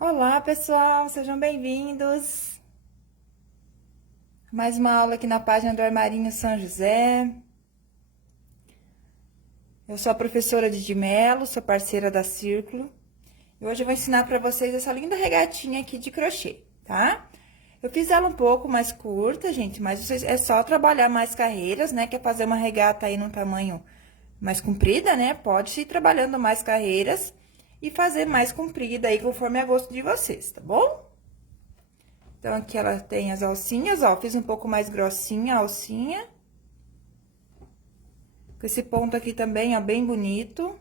Olá, pessoal, sejam bem-vindos. Mais uma aula aqui na página do Armarinho São José. Eu sou a professora Didi Mello, sou parceira da Círculo. E hoje eu vou ensinar para vocês essa linda regatinha aqui de crochê, tá? Eu fiz ela um pouco mais curta, gente, mas é só trabalhar mais carreiras, né? Quer fazer uma regata aí num tamanho mais comprida, né? Pode ir trabalhando mais carreiras e fazer mais comprida aí, conforme a gosto de vocês, tá bom? Então, aqui ela tem as alcinhas, ó, fiz um pouco mais grossinha a alcinha. Com esse ponto aqui também, ó, bem bonito.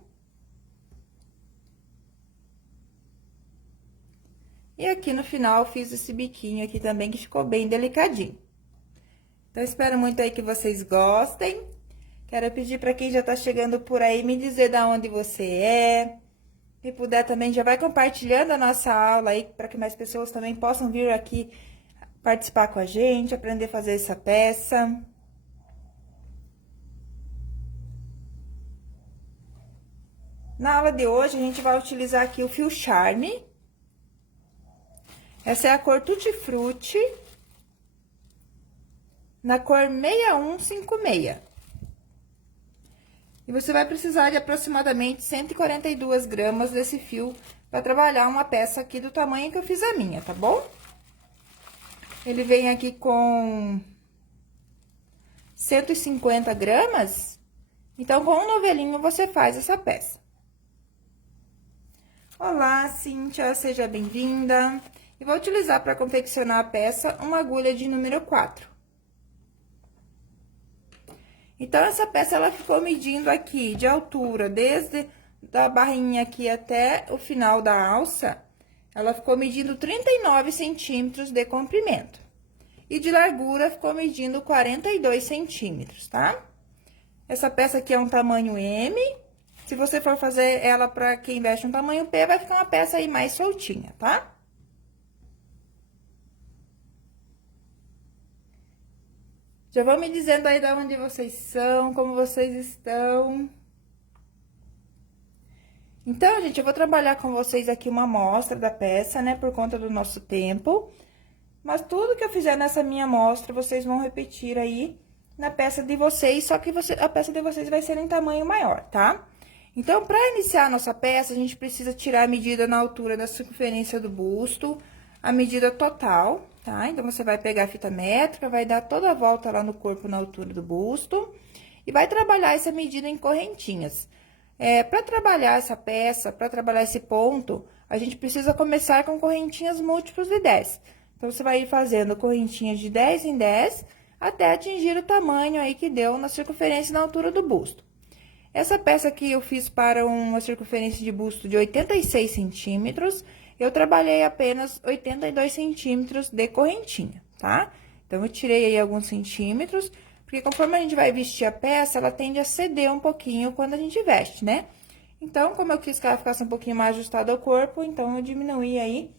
E aqui no final, fiz esse biquinho aqui também, que ficou bem delicadinho. Então, espero muito aí que vocês gostem. Quero pedir para quem já tá chegando por aí, me dizer da onde você é. Se puder também, já vai compartilhando a nossa aula aí, para que mais pessoas também possam vir aqui participar com a gente, aprender a fazer essa peça. Na aula de hoje, a gente vai utilizar aqui o fio Charme. Essa é a cor Tutti Frutti, na cor 6156. E você vai precisar de aproximadamente 142 gramas desse fio para trabalhar uma peça aqui do tamanho que eu fiz a minha, tá bom? Ele vem aqui com 150 gramas, então com um novelinho você faz essa peça. Olá, Cíntia, seja bem-vinda. E vou utilizar para confeccionar a peça uma agulha de número 4. Então, essa peça, ela ficou medindo aqui de altura, desde da barrinha aqui até o final da alça, ela ficou medindo 39 centímetros de comprimento. E de largura, ficou medindo 42 centímetros, tá? Essa peça aqui é um tamanho M. Se você for fazer ela para quem veste um tamanho P, vai ficar uma peça aí mais soltinha, tá? Já vão me dizendo aí de onde vocês são, como vocês estão. Então, gente, eu vou trabalhar com vocês aqui uma amostra da peça, né, por conta do nosso tempo. Mas tudo que eu fizer nessa minha amostra, vocês vão repetir aí na peça de vocês, só que a peça de vocês vai ser em tamanho maior, tá? Então, para iniciar a nossa peça, a gente precisa tirar a medida na altura da circunferência do busto, a medida total, tá? Então, você vai pegar a fita métrica, vai dar toda a volta lá no corpo na altura do busto e vai trabalhar essa medida em correntinhas. Para trabalhar essa peça, para trabalhar esse ponto, a gente precisa começar com correntinhas múltiplos de 10. Então, você vai ir fazendo correntinhas de 10 em 10 até atingir o tamanho aí que deu na circunferência e na altura do busto. Essa peça aqui eu fiz para uma circunferência de busto de 86 centímetros, eu trabalhei apenas 82 centímetros de correntinha, tá? Então, eu tirei aí alguns centímetros, porque conforme a gente vai vestir a peça, ela tende a ceder um pouquinho quando a gente veste, né? Então, como eu quis que ela ficasse um pouquinho mais ajustada ao corpo, então, eu diminuí aí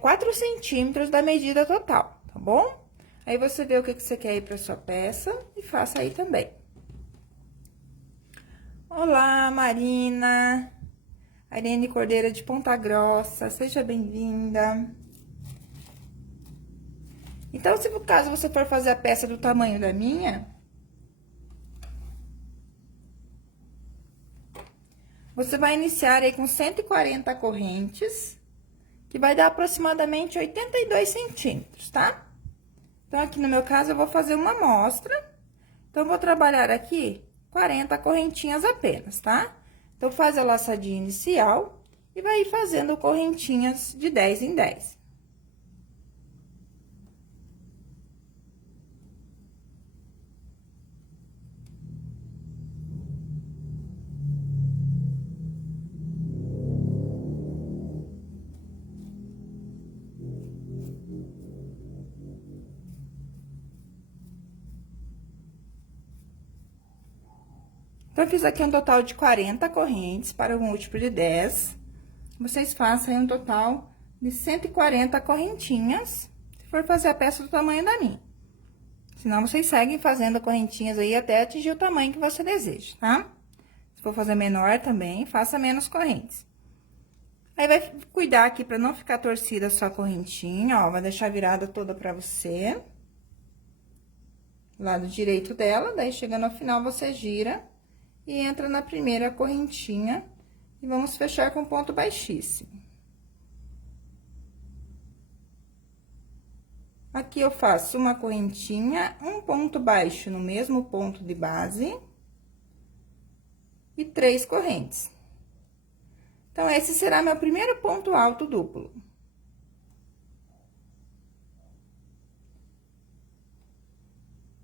4 centímetros da medida total, tá bom? Aí, você vê o que você quer aí pra sua peça e faça aí também. Olá, Marina, Ariane Cordeira de Ponta Grossa, seja bem-vinda. Então, se por caso você for fazer a peça do tamanho da minha, você vai iniciar aí com 140 correntes, que vai dar aproximadamente 82 centímetros, tá? Então, aqui no meu caso, eu vou fazer uma amostra, então, vou trabalhar aqui 40 correntinhas apenas, tá? Então, faz a laçadinha inicial e vai ir fazendo correntinhas de 10 em 10. Então, eu fiz aqui um total de 40 correntes para o múltiplo de 10. Vocês façam aí um total de 140 correntinhas, se for fazer a peça do tamanho da minha. Senão, vocês seguem fazendo correntinhas aí até atingir o tamanho que você deseja, tá? Se for fazer menor também, faça menos correntes. Aí, vai cuidar aqui pra não ficar torcida a sua correntinha, ó, vai deixar virada toda pra você. Lado direito dela, daí chegando ao final, você gira e entra na primeira correntinha e vamos fechar com ponto baixíssimo. Aqui eu faço uma correntinha, um ponto baixo no mesmo ponto de base e 3 correntes. Então, esse será meu primeiro ponto alto duplo.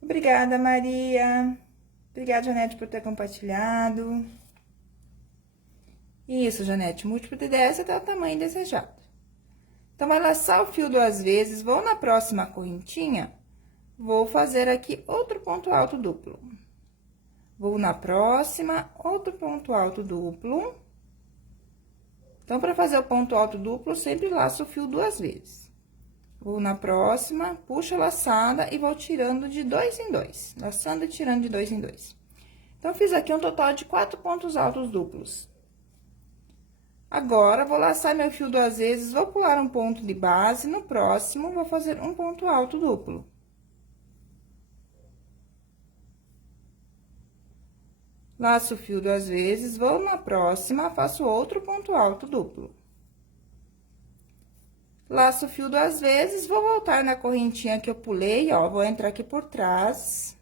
Obrigada, Maria. Obrigada, Janete, por ter compartilhado. Isso, Janete, múltiplo de 10 até o tamanho desejado. Então, vai laçar o fio 2 vezes, vou na próxima correntinha, vou fazer aqui outro ponto alto duplo. Vou na próxima, outro ponto alto duplo. Então, para fazer o ponto alto duplo, sempre laço o fio 2 vezes. Vou na próxima, puxo a laçada e vou tirando de 2 em 2. Laçando e tirando de 2 em 2. Então, fiz aqui um total de 4 pontos altos duplos. Agora, vou laçar meu fio 2 vezes, vou pular um ponto de base, no próximo, vou fazer um ponto alto duplo. Laço o fio 2 vezes, vou na próxima, faço outro ponto alto duplo. Laço o fio 2 vezes, vou voltar na correntinha que eu pulei, ó, vou entrar aqui por trás.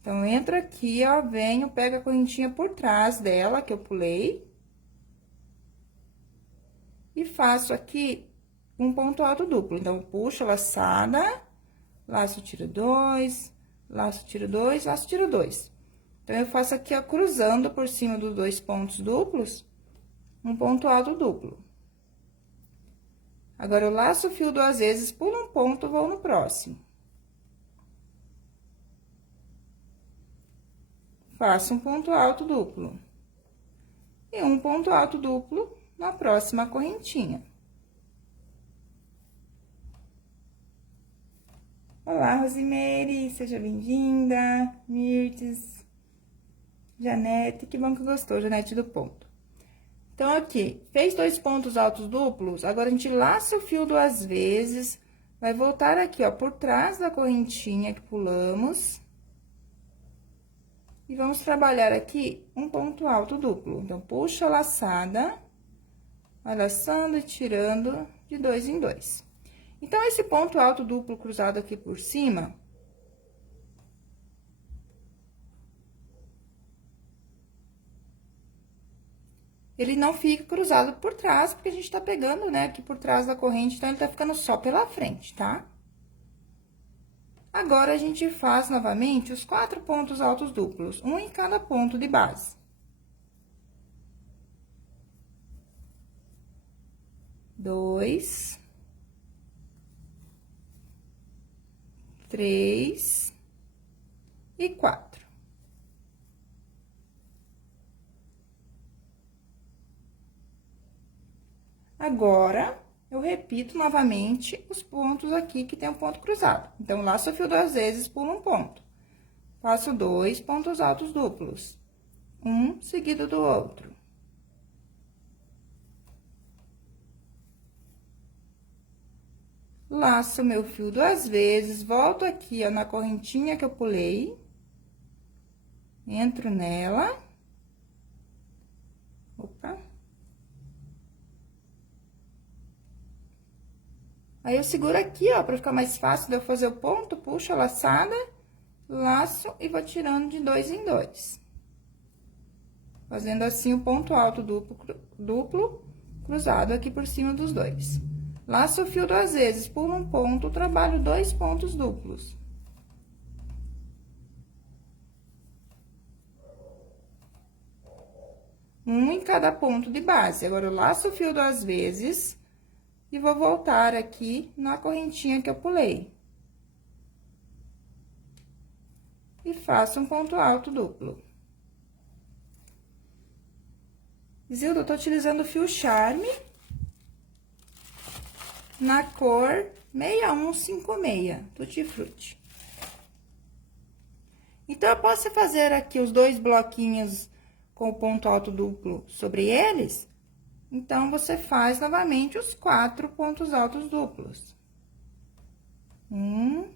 Então, entro aqui, ó, venho, pego a correntinha por trás dela, que eu pulei. E faço aqui um ponto alto duplo. Então, puxo a laçada, laço, tiro 2, laço, tiro 2, laço, tiro 2. Então, eu faço aqui, ó, cruzando por cima dos 2 pontos duplos, um ponto alto duplo. Agora, eu laço o fio 2 vezes, pulo um ponto, vou no próximo. Faço um ponto alto duplo. E um ponto alto duplo na próxima correntinha. Olá, Rosimeire, seja bem-vinda. Mirtes, Janete, que bom que gostou, Janete do ponto. Então, aqui, fez 2 pontos altos duplos, agora a gente laça o fio 2 vezes, vai voltar aqui, ó, por trás da correntinha que pulamos. E vamos trabalhar aqui um ponto alto duplo. Então, puxa a laçada, vai laçando e tirando de 2 em 2. Então, esse ponto alto duplo cruzado aqui por cima, ele não fica cruzado por trás, porque a gente tá pegando, né, aqui por trás da corrente, então, ele tá ficando só pela frente, tá? Agora, a gente faz novamente os 4 pontos altos duplos, um em cada ponto de base. Dois, 3 e 4. Agora, eu repito novamente os pontos aqui que tem um ponto cruzado. Então, laço o fio 2 vezes, pulo um ponto. Faço 2 pontos altos duplos, um seguido do outro. Laço meu fio 2 vezes, volto aqui, ó, na correntinha que eu pulei. Entro nela. Opa. Aí, eu seguro aqui, ó, pra ficar mais fácil de eu fazer o ponto, puxo a laçada, laço e vou tirando de 2 em 2. Fazendo assim o ponto alto duplo cruzado aqui por cima dos 2. Laço o fio 2 vezes, pulo um ponto, trabalho 2 pontos duplos. Um em cada ponto de base. Agora, eu laço o fio 2 vezes e vou voltar aqui na correntinha que eu pulei. E faço um ponto alto duplo. Zilda, eu tô utilizando o fio Charme na cor 6156, Tutti Frutti. Então, eu posso fazer aqui os 2 bloquinhos com o ponto alto duplo sobre eles, Então, você faz novamente os 4 pontos altos duplos. 1,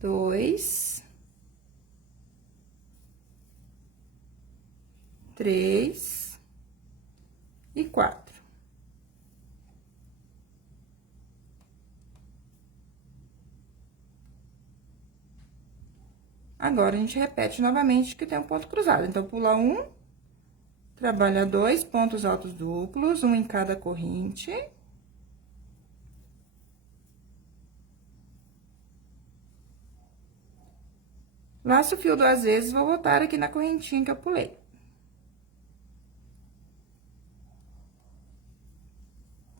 2, 3 e 4. Agora, a gente repete novamente que tem um ponto cruzado. Então, pula 1, trabalha 2 pontos altos duplos, um em cada corrente. Laço o fio 2 vezes, vou voltar aqui na correntinha que eu pulei.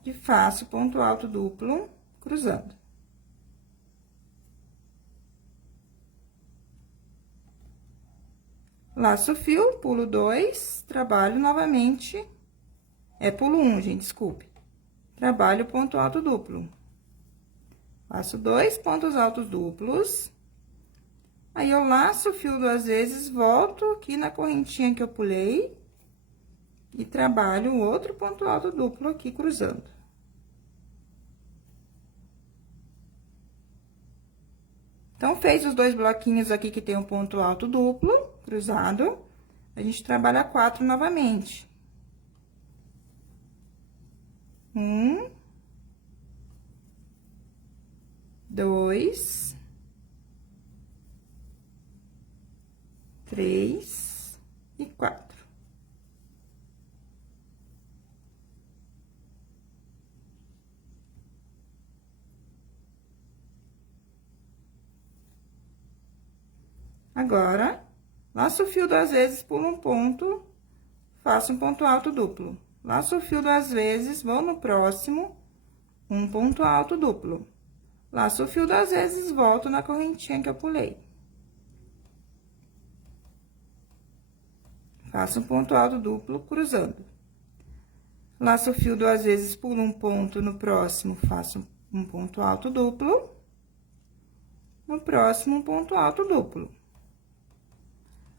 E faço ponto alto duplo, cruzando. Laço o fio, pulo 2, trabalho novamente, pulo 1, gente, desculpe. Trabalho ponto alto duplo. Faço 2 pontos altos duplos. Aí, eu laço o fio 2 vezes, volto aqui na correntinha que eu pulei. E trabalho o outro ponto alto duplo aqui, cruzando. Então, fez os 2 bloquinhos aqui que tem um ponto alto duplo, cruzado, a gente trabalha 4 novamente. 1, 2, 3 e 4. Agora, laço o fio 2 vezes, pulo um ponto, faço um ponto alto duplo. Laço o fio 2 vezes, vou no próximo, um ponto alto duplo. Laço o fio 2 vezes, volto na correntinha que eu pulei. Faço um ponto alto duplo, cruzando. Laço o fio 2 vezes, pulo um ponto, no próximo, faço um ponto alto duplo. No próximo, um ponto alto duplo.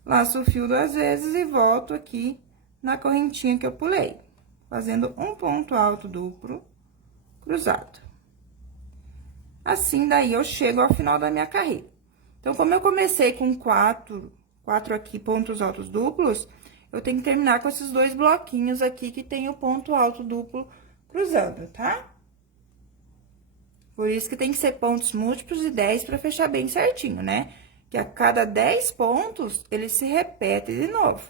Laço o fio 2 vezes e volto aqui na correntinha que eu pulei, fazendo um ponto alto duplo cruzado. Assim, daí, eu chego ao final da minha carreira. Então, como eu comecei com 4 aqui pontos altos duplos, eu tenho que terminar com esses 2 bloquinhos aqui que tem o ponto alto duplo cruzando, tá? Por isso que tem que ser pontos múltiplos de 10 para fechar bem certinho, né? Que a cada 10 pontos, ele se repete de novo.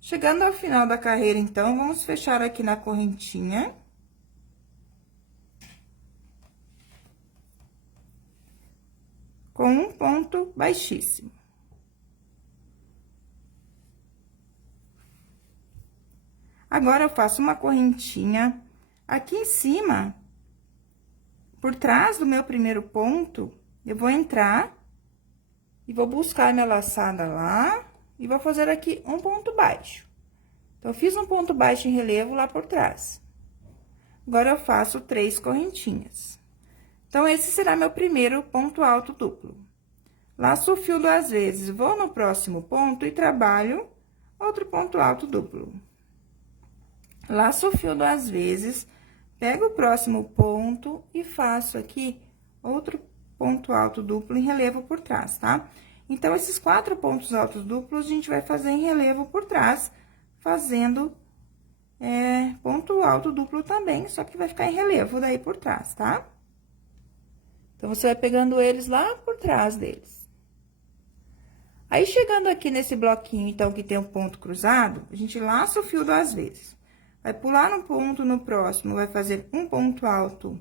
Chegando ao final da carreira, então, vamos fechar aqui na correntinha. Com um ponto baixíssimo. Agora, eu faço uma correntinha aqui em cima, por trás do meu primeiro ponto, eu vou entrar e vou buscar minha laçada lá e vou fazer aqui um ponto baixo. Então, eu fiz um ponto baixo em relevo lá por trás. Agora, eu faço 3 correntinhas. Então, esse será meu primeiro ponto alto duplo. Laço o fio 2 vezes, vou no próximo ponto e trabalho outro ponto alto duplo. Laço o fio 2 vezes, pego o próximo ponto e faço aqui outro ponto alto duplo em relevo por trás, tá? Então, esses 4 pontos altos duplos, a gente vai fazer em relevo por trás, fazendo ponto alto duplo também, só que vai ficar em relevo daí por trás, tá? Então, você vai pegando eles lá por trás deles. Aí, chegando aqui nesse bloquinho, então, que tem um ponto cruzado, a gente laça o fio 2 vezes. Vai pular no ponto, no próximo, vai fazer um ponto alto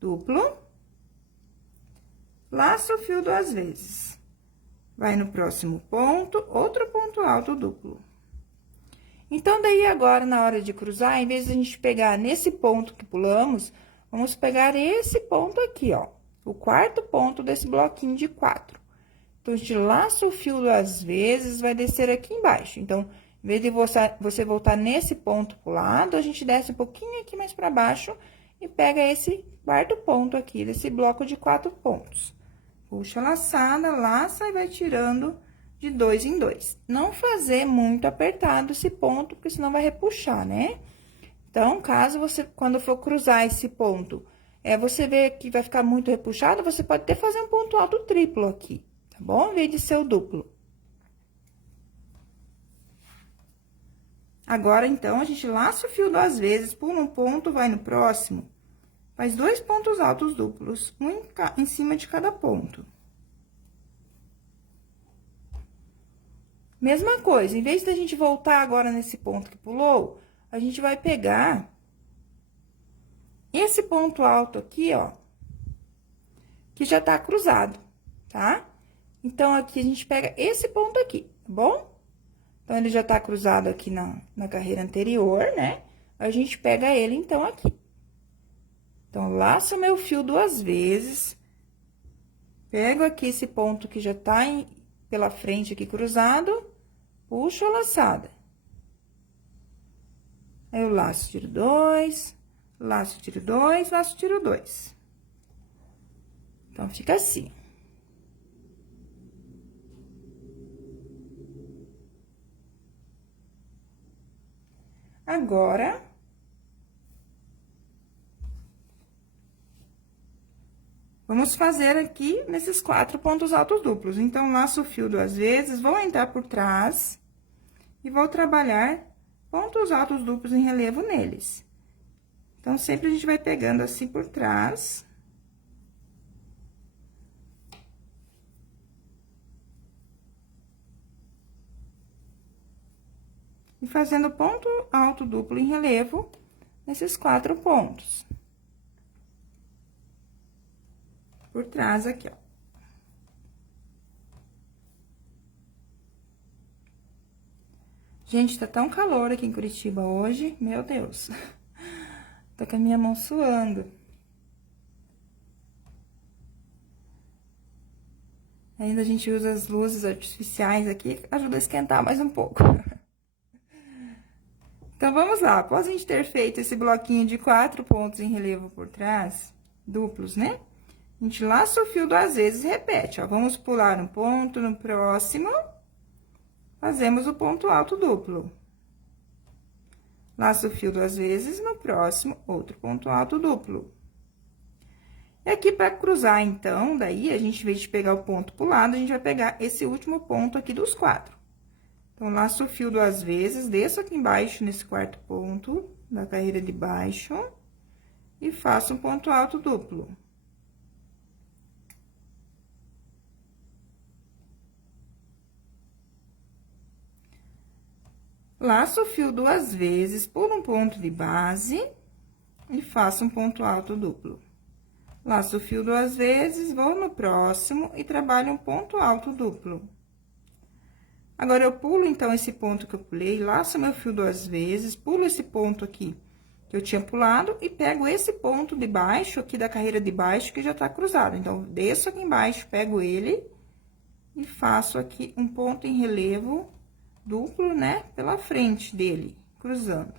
duplo. Laça o fio 2 vezes. Vai no próximo ponto, outro ponto alto duplo. Então, daí, agora, na hora de cruzar, em vez de a gente pegar nesse ponto que pulamos, vamos pegar esse ponto aqui, ó. O quarto ponto desse bloquinho de 4. Então, a gente laça o fio 2 vezes, vai descer aqui embaixo. Então, em vez de você voltar nesse ponto pulado, a gente desce um pouquinho aqui mais pra baixo e pega esse quarto ponto aqui, desse bloco de 4 pontos. Puxa a laçada, laça e vai tirando de 2 em 2. Não fazer muito apertado esse ponto, porque senão vai repuxar, né? Então, caso você, quando for cruzar esse ponto, você vê que vai ficar muito repuxado, você pode até fazer um ponto alto triplo aqui, tá bom? Em vez de ser o duplo. Agora, então, a gente laça o fio 2 vezes, pula um ponto, vai no próximo, faz 2 pontos altos duplos, um em cima de cada ponto. Mesma coisa, em vez da gente voltar agora nesse ponto que pulou, a gente vai pegar esse ponto alto aqui, ó, que já tá cruzado, tá? Então, aqui a gente pega esse ponto aqui, tá bom? Então, ele já tá cruzado aqui na carreira anterior, né? A gente pega ele, então, aqui. Então, laço meu fio 2 vezes, pego aqui esse ponto que já tá pela frente aqui cruzado, puxo a laçada. Aí, eu laço, tiro 2, laço, tiro 2, laço, tiro 2. Então, fica assim. Agora, vamos fazer aqui nesses 4 pontos altos duplos. Então, laço o fio 2 vezes, vou entrar por trás e vou trabalhar pontos altos duplos em relevo neles. Então, sempre a gente vai pegando assim por trás. E fazendo ponto alto duplo em relevo nesses 4 pontos. Por trás aqui, ó. Gente, tá tão calor aqui em Curitiba hoje, meu Deus. Tô com a minha mão suando. Ainda a gente usa as luzes artificiais aqui, ajuda a esquentar mais um pouco. Então, vamos lá. Após a gente ter feito esse bloquinho de 4 pontos em relevo por trás, duplos, né? A gente laça o fio 2 vezes e repete, ó. Vamos pular um ponto, no próximo, fazemos o ponto alto duplo. Laço o fio 2 vezes, no próximo, outro ponto alto duplo. E aqui, para cruzar, então, daí, a gente, em vez de pegar o ponto pulado, a gente vai pegar esse último ponto aqui dos 4. Então, laço o fio 2 vezes, desço aqui embaixo, nesse 4º ponto da carreira de baixo, e faço um ponto alto duplo. Laço o fio 2 vezes, pulo um ponto de base, e faço um ponto alto duplo. Laço o fio 2 vezes, vou no próximo e trabalho um ponto alto duplo. Agora, eu pulo, então, esse ponto que eu pulei, laço meu fio 2 vezes, pulo esse ponto aqui que eu tinha pulado e pego esse ponto de baixo, aqui da carreira de baixo, que já tá cruzado. Então, desço aqui embaixo, pego ele e faço aqui um ponto em relevo duplo, né, pela frente dele, cruzando.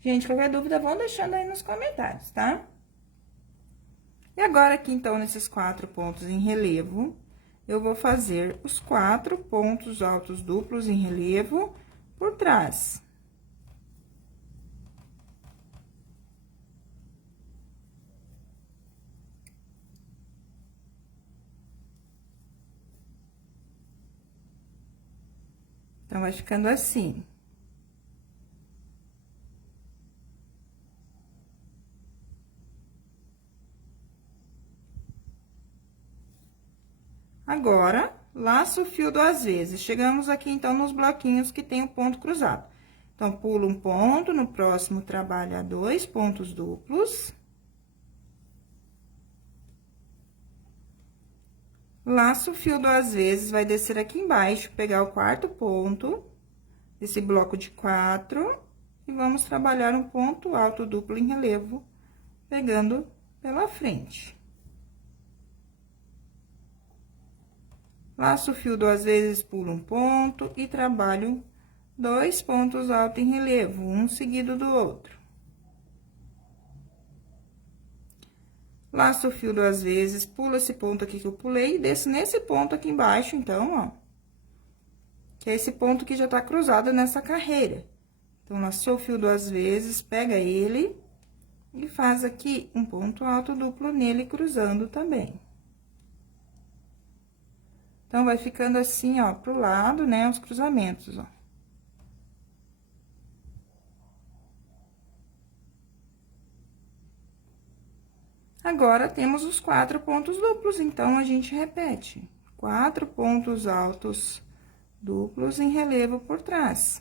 Gente, qualquer dúvida, vão deixando aí nos comentários, tá? E agora, aqui, então, nesses 4 pontos em relevo, eu vou fazer os 4 pontos altos duplos em relevo por trás. Então, vai ficando assim. Agora, laço o fio 2 vezes. Chegamos aqui, então, nos bloquinhos que tem o ponto cruzado. Então, pulo um ponto, no próximo, trabalha 2 pontos duplos. Laço o fio 2 vezes, vai descer aqui embaixo, pegar o 4º ponto desse bloco de 4, e vamos trabalhar um ponto alto duplo em relevo, pegando pela frente. Laço o fio 2 vezes, pulo um ponto e trabalho 2 pontos altos em relevo, um seguido do outro. Laço o fio 2 vezes, pulo esse ponto aqui que eu pulei e desço nesse ponto aqui embaixo, então, ó. Que é esse ponto que já tá cruzado nessa carreira. Então, laçou o fio 2 vezes, pega ele e faz aqui um ponto alto duplo nele, cruzando também. Então, vai ficando assim, ó, pro lado, né, os cruzamentos, ó. Agora, temos os 4 pontos duplos, então, a gente repete. 4 pontos altos duplos em relevo por trás.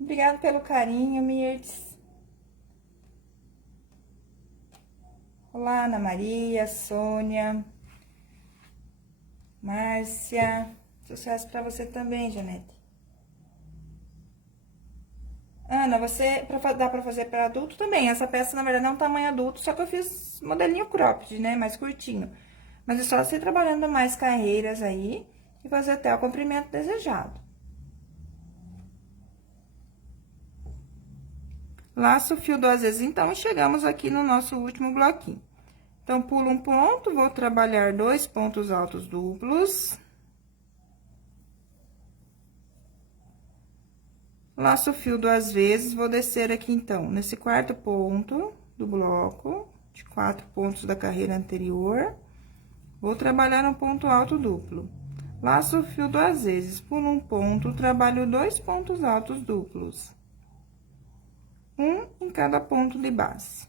Obrigada pelo carinho, Mirtes. Olá, Ana Maria, Sônia, Márcia. Sucesso pra você também, Janete. Ana, dá pra fazer para adulto também. Essa peça, na verdade, é um tamanho adulto, só que eu fiz modelinho cropped, né? Mais curtinho. Mas é só você ir trabalhando mais carreiras aí e fazer até o comprimento desejado. Laço o fio 2 vezes, então, e chegamos aqui no nosso último bloquinho. Então, pulo um ponto, vou trabalhar 2 pontos altos duplos. Laço o fio 2 vezes, vou descer aqui, então, nesse quarto ponto do bloco, de 4 pontos da carreira anterior. Vou trabalhar um ponto alto duplo. Laço o fio 2 vezes, pulo um ponto, trabalho 2 pontos altos duplos. Um em cada ponto de base.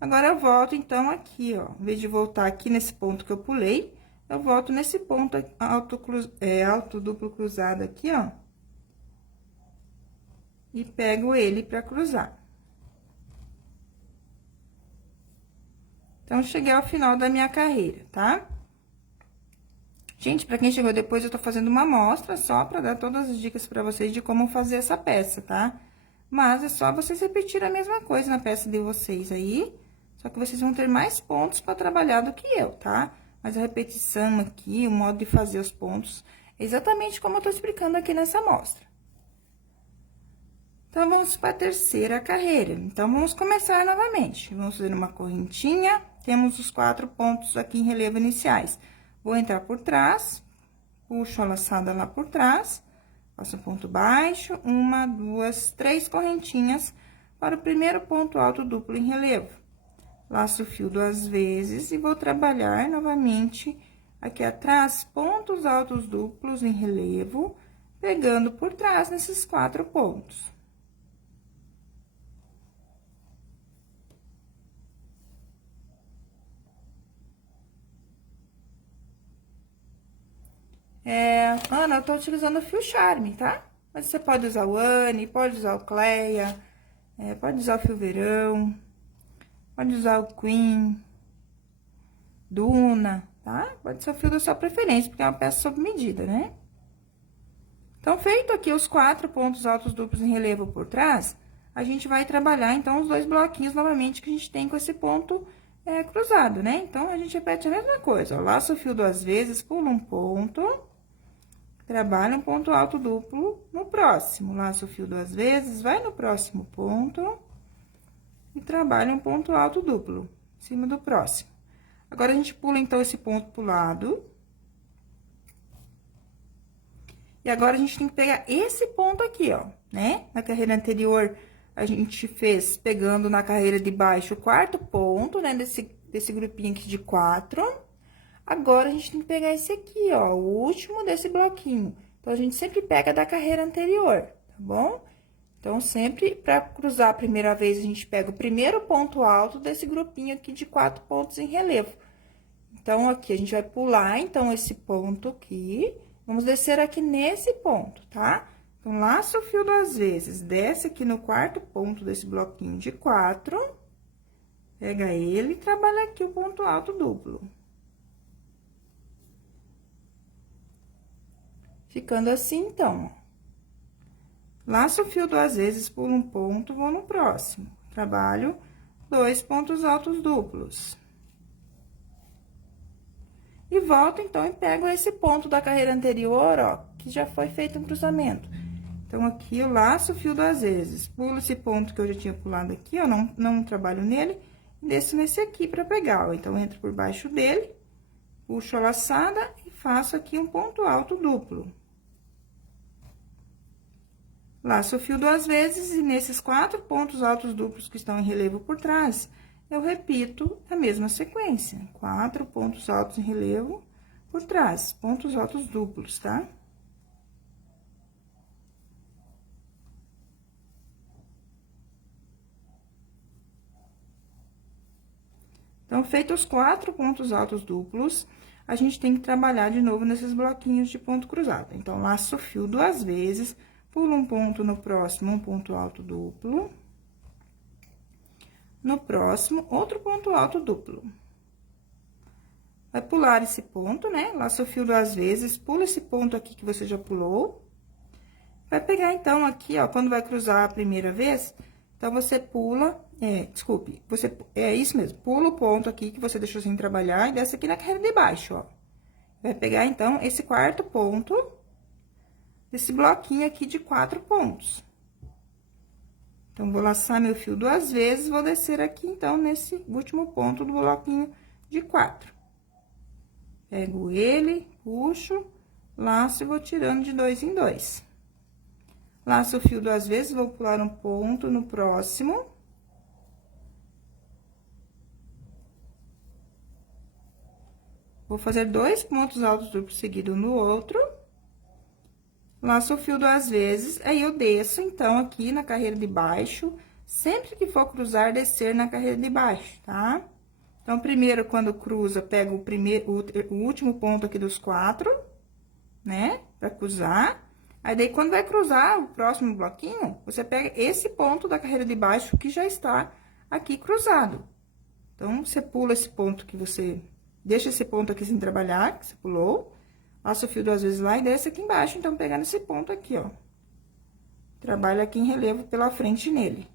Agora, eu volto, então, aqui, ó. Em vez de voltar aqui nesse ponto que eu pulei, eu volto nesse ponto alto duplo cruzado aqui, ó. E pego ele pra cruzar. Então, cheguei ao final da minha carreira, tá? Gente, pra quem chegou depois, eu tô fazendo uma amostra só pra dar todas as dicas pra vocês de como fazer essa peça, tá? Mas é só vocês repetirem a mesma coisa na peça de vocês aí, só que vocês vão ter mais pontos pra trabalhar do que eu, tá? Mas a repetição aqui, o modo de fazer os pontos, é exatamente como eu tô explicando aqui nessa amostra. Então, vamos para a terceira carreira. Então, vamos começar novamente. Vamos fazer uma correntinha, temos os 4 pontos aqui em relevo iniciais. Vou entrar por trás, puxo a laçada lá por trás, faço um ponto baixo, 1, 2, 3 correntinhas para o primeiro ponto alto duplo em relevo. Laço o fio 2 vezes e vou trabalhar novamente aqui atrás, pontos altos duplos em relevo, pegando por trás nesses 4 pontos. Ana, eu tô utilizando o fio Charme, tá? Mas você pode usar o Anne, pode usar o Cleia, pode usar o fio Verão, pode usar o Queen, Duna, tá? Pode ser o fio da sua preferência, porque é uma peça sob medida, né? Então, feito aqui os 4 pontos altos duplos em relevo por trás, a gente vai trabalhar, então, os 2 bloquinhos novamente que a gente tem com esse ponto cruzado, né? Então, a gente repete a mesma coisa, ó, laço o fio 2 vezes, pulo um ponto, trabalha um ponto alto duplo no próximo, laço o fio 2 vezes, vai no próximo ponto e trabalha um ponto alto duplo em cima do próximo. Agora, a gente pula, então, esse ponto pro lado. E agora, a gente tem que pegar esse ponto aqui, ó, né? Na carreira anterior, a gente fez pegando na carreira de baixo o 4º ponto, né? Desse grupinho aqui de 4. Agora, a gente tem que pegar esse aqui, ó, o último desse bloquinho. Então, a gente sempre pega da carreira anterior, tá bom? Então, sempre pra cruzar a primeira vez, a gente pega o primeiro ponto alto desse grupinho aqui de 4 pontos em relevo. Então, aqui, a gente vai pular, então, esse ponto aqui, vamos descer aqui nesse ponto, tá? Então, laço o fio 2 vezes, desce aqui no 4º ponto desse bloquinho de 4, pega ele e trabalha aqui o ponto alto duplo. Ficando assim, então, ó. Laço o fio 2 vezes, pulo um ponto, vou no próximo. Trabalho 2 pontos altos duplos. E volto, então, e pego esse ponto da carreira anterior, ó, que já foi feito um cruzamento. Então, aqui eu laço o fio 2 vezes, pulo esse ponto que eu já tinha pulado aqui, ó, não trabalho nele, e desço nesse aqui pra pegar, ó. Então, entro por baixo dele, puxo a laçada e faço aqui um ponto alto duplo. Laço o fio 2 vezes e nesses 4 pontos altos duplos que estão em relevo por trás, eu repito a mesma sequência. 4 pontos altos em relevo por trás, pontos altos duplos, tá? Então, feitos os 4 pontos altos duplos, a gente tem que trabalhar de novo nesses bloquinhos de ponto cruzado. Então, laço o fio 2 vezes, pulo um ponto no próximo, um ponto alto duplo. No próximo, outro ponto alto duplo. Vai pular esse ponto, né? Laço o fio 2 vezes, pula esse ponto aqui que você já pulou. Vai pegar, então, aqui, ó, quando vai cruzar a primeira vez, então, você pula, desculpe, é isso mesmo, pula o ponto aqui que você deixou sem trabalhar e desce aqui na carreira de baixo, ó. Vai pegar, então, esse quarto ponto, esse bloquinho aqui de 4 pontos. Então, vou laçar meu fio 2 vezes, vou descer aqui, então, nesse último ponto do bloquinho de 4. Pego ele, puxo, laço e vou tirando de 2 em 2. Laço o fio 2 vezes, vou pular um ponto no próximo. Vou fazer 2 pontos altos duplos seguidos no outro. Laço o fio 2 vezes, aí eu desço, então, aqui na carreira de baixo, sempre que for cruzar, descer na carreira de baixo, tá? Então, primeiro, quando cruza, pego o último ponto aqui dos 4, né? Pra cruzar. Aí, daí, quando vai cruzar o próximo bloquinho, você pega esse ponto da carreira de baixo que já está aqui cruzado. Então, você pula esse ponto que você... Deixa esse ponto aqui sem trabalhar, que você pulou. Laça o fio 2 vezes lá e desce aqui embaixo, então, pegando esse ponto aqui, ó. Trabalha aqui em relevo pela frente nele.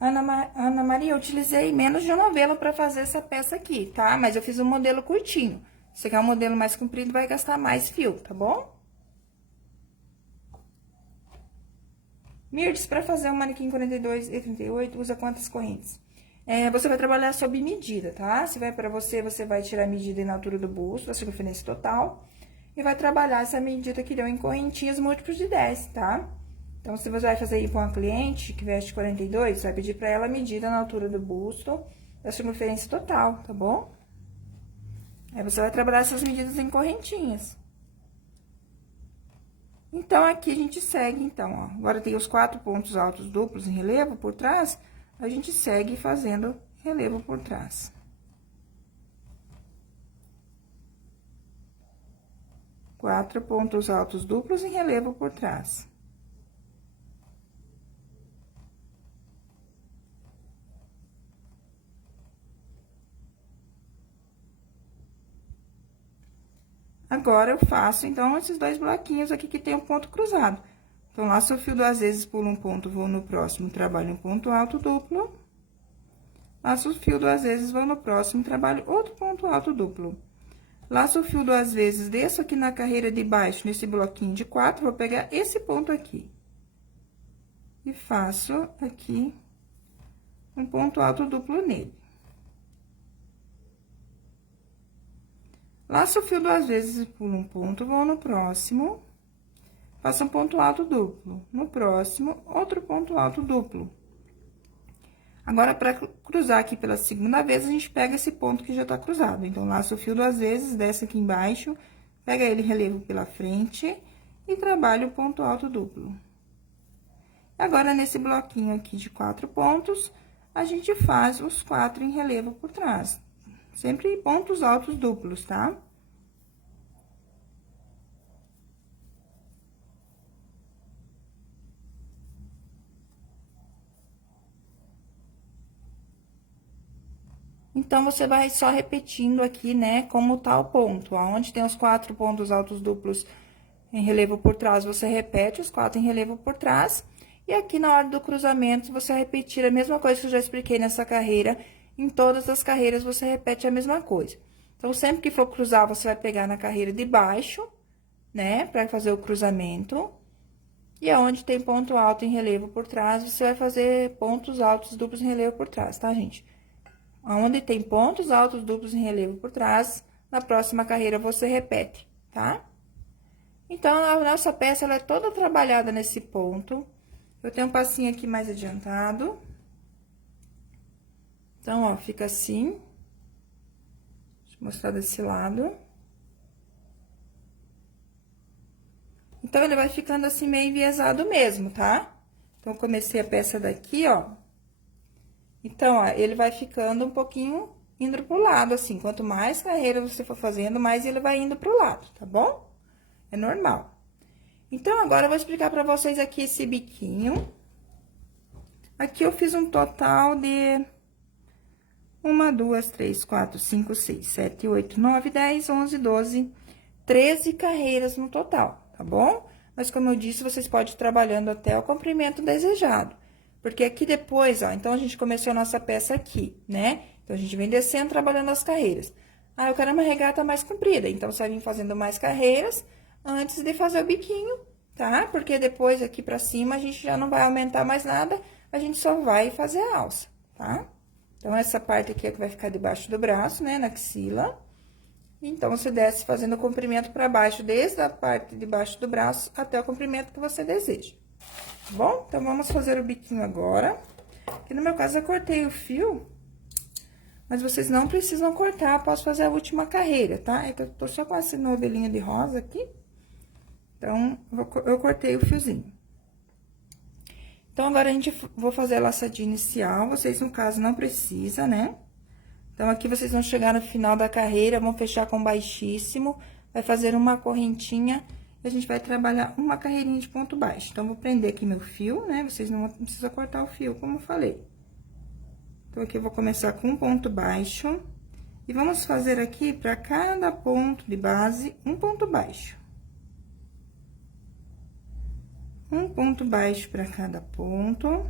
Ana Maria, eu utilizei menos de um novelo para fazer essa peça aqui, tá? Mas eu fiz um modelo curtinho. Se você quer um modelo mais comprido, vai gastar mais fio, tá bom? Mirtes, para fazer um manequim 42 e 38, usa quantas correntes? Você vai trabalhar sob medida, tá? Se vai para você, você vai tirar a medida na altura do busto, a circunferência total, e vai trabalhar essa medida que deu em correntinhas múltiplos de 10, tá? Então, se você vai fazer aí para uma cliente que veste 42, você vai pedir para ela a medida na altura do busto, da circunferência total, tá bom? Aí, você vai trabalhar essas medidas em correntinhas. Então, aqui a gente segue, então, ó. Agora, tem os 4 pontos altos duplos em relevo por trás, a gente segue fazendo relevo por trás. 4 pontos altos duplos em relevo por trás. Agora, eu faço, então, esses 2 bloquinhos aqui que tem um ponto cruzado. Então, laço o fio 2 vezes, pulo um ponto, vou no próximo, trabalho um ponto alto duplo. Laço o fio 2 vezes, vou no próximo, trabalho outro ponto alto duplo. Laço o fio 2 vezes, desço aqui na carreira de baixo, nesse bloquinho de 4, vou pegar esse ponto aqui. E faço aqui um ponto alto duplo nele. Laço o fio 2 vezes, pulo um ponto, vou no próximo, faço um ponto alto duplo. No próximo, outro ponto alto duplo. Agora, para cruzar aqui pela segunda vez, a gente pega esse ponto que já tá cruzado. Então, laço o fio 2 vezes, desce aqui embaixo, pega ele relevo pela frente e trabalha o ponto alto duplo. Agora, nesse bloquinho aqui de 4 pontos, a gente faz os 4 em relevo por trás. Sempre pontos altos duplos, tá? Então, você vai só repetindo aqui, né, como tá o ponto. Aonde tem os 4 pontos altos duplos em relevo por trás, você repete os 4 em relevo por trás. E aqui, na hora do cruzamento, você vai repetir a mesma coisa que eu já expliquei nessa carreira. Em todas as carreiras, você repete a mesma coisa. Então, sempre que for cruzar, você vai pegar na carreira de baixo, né, pra fazer o cruzamento. E aonde tem ponto alto em relevo por trás, você vai fazer pontos altos duplos em relevo por trás, tá, gente? Onde tem pontos altos duplos em relevo por trás, na próxima carreira você repete, tá? Então, a nossa peça, ela é toda trabalhada nesse ponto. Eu tenho um passinho aqui mais adiantado. Então, ó, fica assim. Deixa eu mostrar desse lado. Então, ele vai ficando assim meio enviesado mesmo, tá? Então, eu comecei a peça daqui, ó. Então, ó, ele vai ficando um pouquinho indo pro lado, assim. Quanto mais carreira você for fazendo, mais ele vai indo pro lado, tá bom? É normal. Então, agora eu vou explicar pra vocês aqui esse biquinho. Aqui eu fiz um total de 1, 2, 3, 4, 5, 6, 7, 8, 9, 10, 11, 12, 13 carreiras no total, tá bom? Mas, como eu disse, vocês podem ir trabalhando até o comprimento desejado. Porque aqui depois, ó, então, a gente começou a nossa peça aqui, né? Então, a gente vem descendo, trabalhando as carreiras. Ah, eu quero uma regata mais comprida, então, você vai vir fazendo mais carreiras antes de fazer o biquinho, tá? Porque depois, aqui pra cima, a gente já não vai aumentar mais nada, a gente só vai fazer a alça, tá? Então, essa parte aqui é que vai ficar debaixo do braço, né, na axila. Então, você desce fazendo o comprimento pra baixo, desde a parte de baixo do braço até o comprimento que você deseja. Tá bom? Então, vamos fazer o biquinho agora. Aqui no meu caso, eu cortei o fio, mas vocês não precisam cortar após fazer a última carreira, tá? É que eu tô só com esse novelinho de rosa aqui. Então, eu cortei o fiozinho. Então, agora, vou fazer a laçadinha inicial. Vocês, no caso, não precisa, né? Então, aqui vocês vão chegar no final da carreira, vão fechar com baixíssimo, vai fazer uma correntinha... E a gente vai trabalhar uma carreirinha de ponto baixo. Então, vou prender aqui meu fio, né? Vocês não precisam cortar o fio, como eu falei. Então, aqui eu vou começar com um ponto baixo. E vamos fazer aqui, pra cada ponto de base, um ponto baixo. Um ponto baixo pra cada ponto.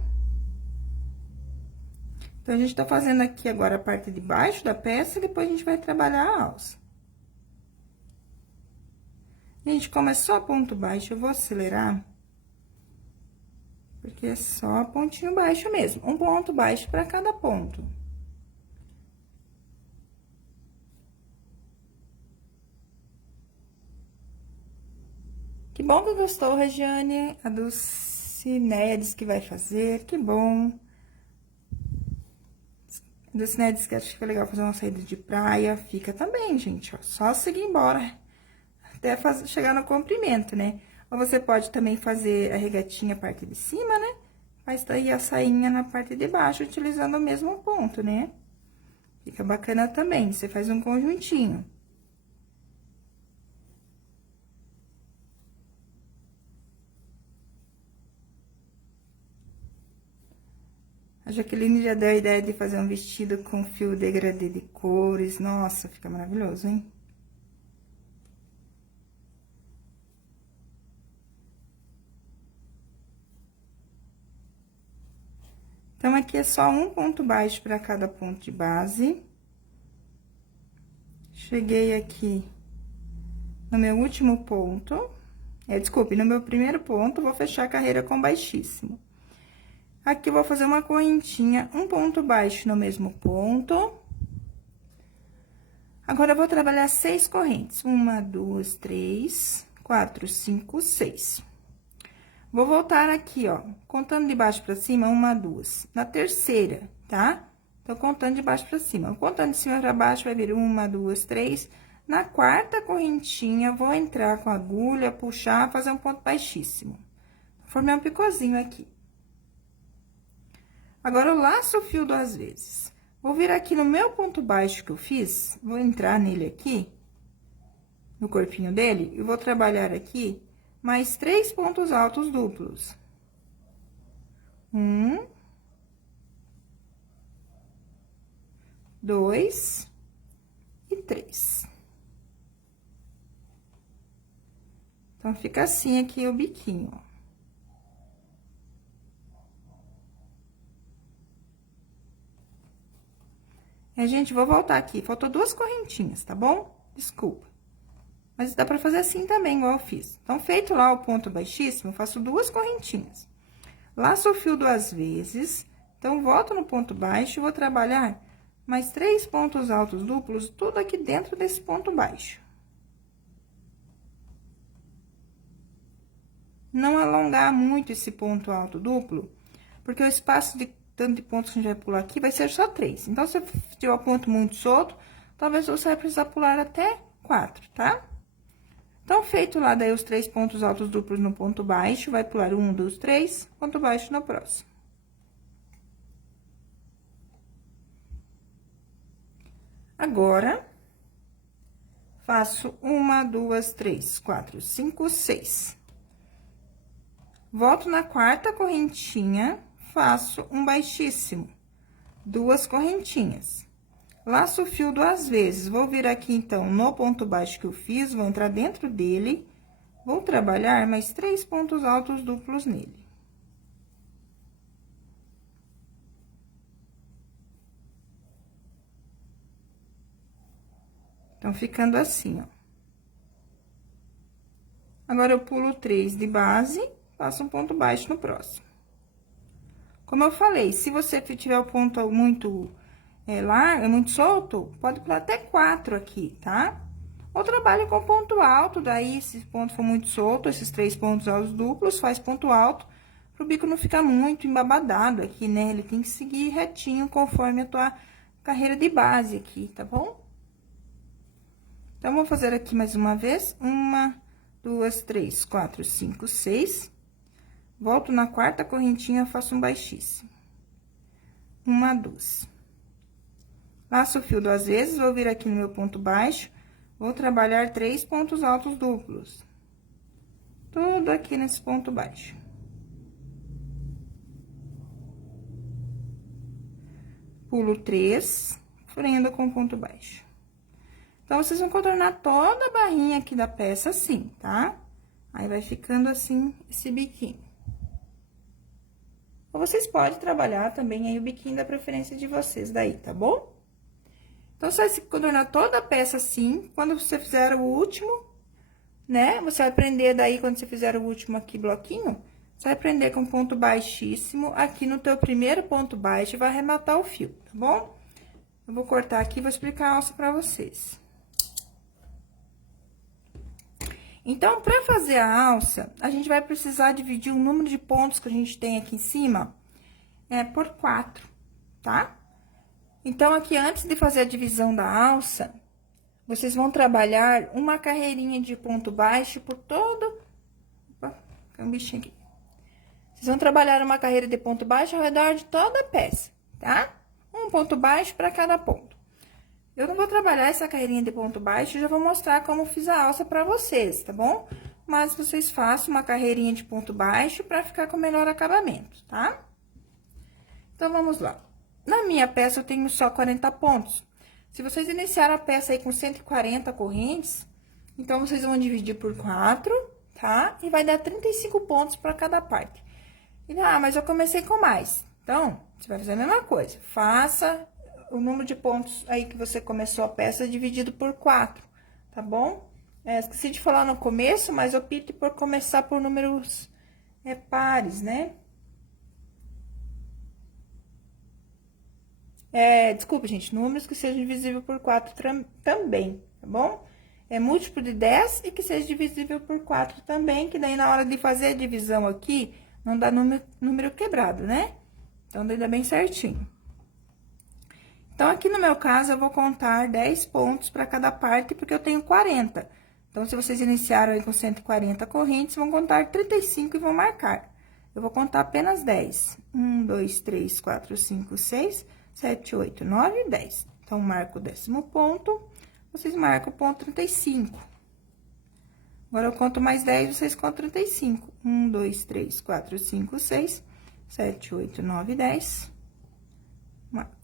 Então, a gente tá fazendo aqui agora a parte de baixo da peça, e depois a gente vai trabalhar a alça. Gente, como é só ponto baixo, eu vou acelerar. Porque é só pontinho baixo mesmo. Um ponto baixo para cada ponto. Que bom que gostou, Regiane. A Dulcinéia disse que vai fazer, que bom. A Dulcinéia disse que acha que fica legal fazer uma saída de praia. Fica também, gente, ó. Só seguir embora. Até chegar no comprimento, né? Ou você pode também fazer a regatinha a parte de cima, né? Faz daí a sainha na parte de baixo, utilizando o mesmo ponto, né? Fica bacana também, você faz um conjuntinho. A Jaqueline já deu a ideia de fazer um vestido com fio degradê de cores. Nossa, fica maravilhoso, hein? Então, aqui é só um ponto baixo para cada ponto de base. Cheguei aqui no meu último ponto. Desculpe, no meu primeiro ponto, vou fechar a carreira com baixíssimo. Aqui, eu vou fazer uma correntinha, um ponto baixo no mesmo ponto. Agora, eu vou trabalhar 6 correntes. 1, 2, 3, 4, 5, 6. Vou voltar aqui, ó, contando de baixo pra cima, 1, 2. Na terceira, tá? Tô contando de baixo pra cima. Contando de cima pra baixo, vai vir 1, 2, 3. Na quarta correntinha, vou entrar com a agulha, puxar, fazer um ponto baixíssimo. Formei um picôzinho aqui. Agora, eu laço o fio 2 vezes. Vou vir aqui no meu ponto baixo que eu fiz, vou entrar nele aqui, no corpinho dele, e vou trabalhar aqui mais 3 pontos altos duplos. 1, 2 e 3. Então, fica assim aqui o biquinho, ó. Gente, vou voltar aqui. Faltou 2 correntinhas, tá bom? Desculpa. Mas dá pra fazer assim também, igual eu fiz. Então, feito lá o ponto baixíssimo, eu faço 2 correntinhas. Laço o fio 2 vezes. Então, volto no ponto baixo e vou trabalhar mais 3 pontos altos duplos, tudo aqui dentro desse ponto baixo. Não alongar muito esse ponto alto duplo, porque o espaço de tanto de pontos que a gente vai pular aqui vai ser só 3. Então, se tiver o ponto muito solto, talvez você vai precisar pular até 4, tá? Então, feito lá daí os 3 pontos altos duplos no ponto baixo, vai pular 1, 2, 3, ponto baixo no próximo. Agora, faço 1, 2, 3, 4, 5, 6. Volto na quarta correntinha, faço um baixíssimo, 2 correntinhas. Laço o fio 2 vezes, vou vir aqui, então, no ponto baixo que eu fiz, vou entrar dentro dele, vou trabalhar mais 3 pontos altos duplos nele. Então, ficando assim, ó. Agora, eu pulo 3 de base, faço um ponto baixo no próximo. Como eu falei, se você tiver o ponto muito largo, muito solto, pode pular até 4 aqui, tá? Ou trabalha com ponto alto, daí, se o ponto for muito solto, esses 3 pontos altos duplos, faz ponto alto, pro bico não ficar muito embabadado aqui, né? Ele tem que seguir retinho conforme a tua carreira de base aqui, tá bom? Então, vou fazer aqui mais uma vez. 1, 2, 3, 4, 5, 6. Volto na quarta correntinha, faço um baixíssimo. 1, 2. Laço o fio 2 vezes, vou vir aqui no meu ponto baixo, vou trabalhar 3 pontos altos duplos. Tudo aqui nesse ponto baixo. Pulo 3, prendo com ponto baixo. Então, vocês vão contornar toda a barrinha aqui da peça assim, tá? Aí, vai ficando assim, esse biquinho. Ou vocês podem trabalhar também aí o biquinho da preferência de vocês daí, tá bom? Então, você vai contornar toda a peça assim, quando você fizer o último, né? Você vai prender daí, quando você fizer o último aqui bloquinho, você vai prender com ponto baixíssimo aqui no teu primeiro ponto baixo e vai arrematar o fio, tá bom? Eu vou cortar aqui e vou explicar a alça pra vocês. Então, para fazer a alça, a gente vai precisar dividir o número de pontos que a gente tem aqui em cima por 4, tá? Então, aqui, antes de fazer a divisão da alça, vocês vão trabalhar uma carreirinha de ponto baixo por todo... Opa, tem um bichinho aqui. Vocês vão trabalhar uma carreira de ponto baixo ao redor de toda a peça, tá? Um ponto baixo para cada ponto. Eu não vou trabalhar essa carreirinha de ponto baixo, já vou mostrar como fiz a alça pra vocês, tá bom? Mas vocês façam uma carreirinha de ponto baixo pra ficar com melhor acabamento, tá? Então, vamos lá. Na minha peça, eu tenho só 40 pontos. Se vocês iniciaram a peça aí com 140 correntes, então, vocês vão dividir por 4, tá? E vai dar 35 pontos pra cada parte. E, mas eu comecei com mais. Então, você vai fazer a mesma coisa. Faça o número de pontos aí que você começou a peça dividido por 4, tá bom? Esqueci de falar no começo, mas opte por começar por números pares, né? Desculpa, gente, números que sejam divisível por 4 também, tá bom? Múltiplo de 10 e que seja divisível por 4 também, que daí na hora de fazer a divisão aqui, não dá número quebrado, né? Então, daí dá bem certinho. Então, aqui no meu caso, eu vou contar 10 pontos para cada parte, porque eu tenho 40. Então, se vocês iniciaram aí com 140 correntes, vão contar 35 e vão marcar. Eu vou contar apenas 10. 1, 2, 3, 4, 5, 6, 7, 8, 9 e 10. Então, marco o 10º ponto, vocês marcam o ponto 35. Agora, eu conto mais 10, vocês contam 35. 1, 2, 3, 4, 5, 6, 7, 8, 9 e 10. Marco.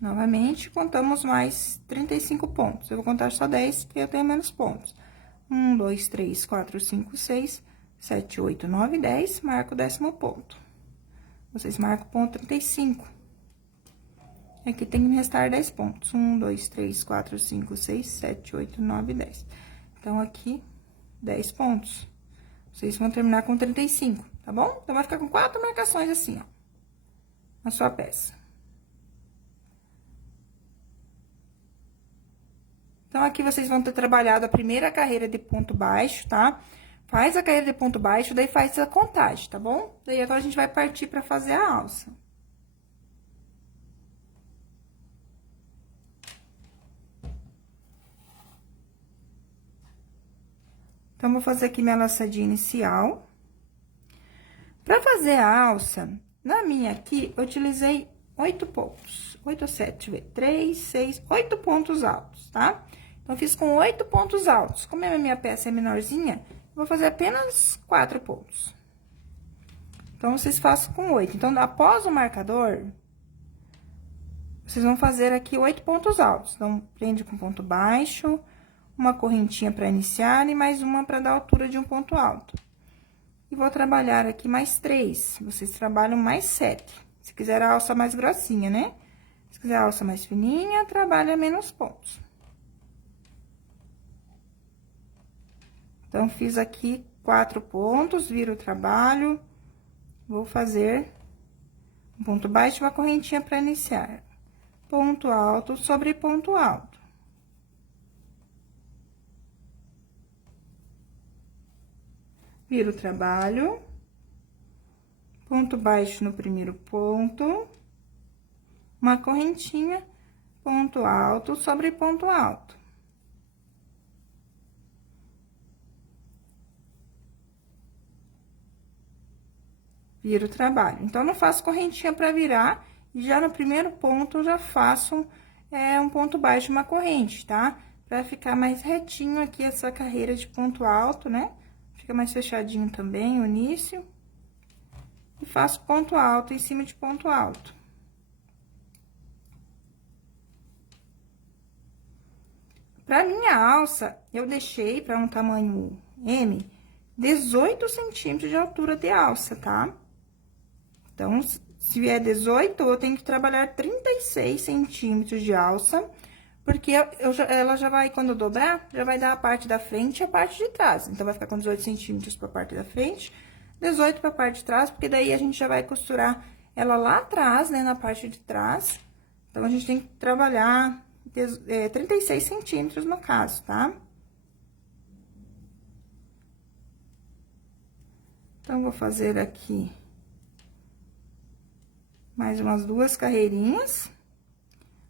Novamente, contamos mais 35 pontos. Eu vou contar só 10, porque eu tenho menos pontos. 1, 2, 3, 4, 5, 6, 7, 8, 9, 10. Marco o 10º ponto. Vocês marcam o ponto 35. Aqui tem que me restar 10 pontos. 1, 2, 3, 4, 5, 6, 7, 8, 9, 10. Então, aqui, 10 pontos. Vocês vão terminar com 35, tá bom? Então, vai ficar com 4 marcações assim, ó, na sua peça. Então, aqui vocês vão ter trabalhado a primeira carreira de ponto baixo, tá? Faz a carreira de ponto baixo, daí faz a contagem, tá bom? Daí, agora, a gente vai partir pra fazer a alça. Então, vou fazer aqui minha laçadinha inicial. Pra fazer a alça, na minha aqui, eu utilizei 8 pontos. 8 ou 7, deixa eu ver. 3, 6, 8 pontos altos, tá? Então, eu fiz com 8 pontos altos. Como a minha peça é menorzinha, eu vou fazer apenas 4 pontos. Então, vocês façam com 8. Então, após o marcador, vocês vão fazer aqui 8 pontos altos. Então, prende com ponto baixo, uma correntinha para iniciar e mais uma para dar altura de um ponto alto. E vou trabalhar aqui mais 3. Vocês trabalham mais 7. Se quiser a alça mais grossinha, né? Se quiser a alça mais fininha, trabalha menos pontos. Então, fiz aqui 4 pontos, viro o trabalho. Vou fazer um ponto baixo e uma correntinha para iniciar. Ponto alto sobre ponto alto. Viro o trabalho. Ponto baixo no primeiro ponto. Uma correntinha, ponto alto sobre ponto alto. Viro o trabalho. Então, eu não faço correntinha para virar, e já no primeiro ponto, eu já faço um ponto baixo, uma corrente, tá? Pra ficar mais retinho aqui essa carreira de ponto alto, né? Fica mais fechadinho também o início. E faço ponto alto em cima de ponto alto. Pra minha alça, eu deixei pra um tamanho M, 18 centímetros de altura de alça, tá? Então, se vier 18, eu tenho que trabalhar 36 centímetros de alça, porque ela já vai, quando eu dobrar, já vai dar a parte da frente e a parte de trás. Então, vai ficar com 18 centímetros pra parte da frente, 18 pra parte de trás, porque daí a gente já vai costurar ela lá atrás, né, na parte de trás. Então, a gente tem que trabalhar 36 centímetros no caso, tá? Então, vou fazer aqui mais umas 2 carreirinhas.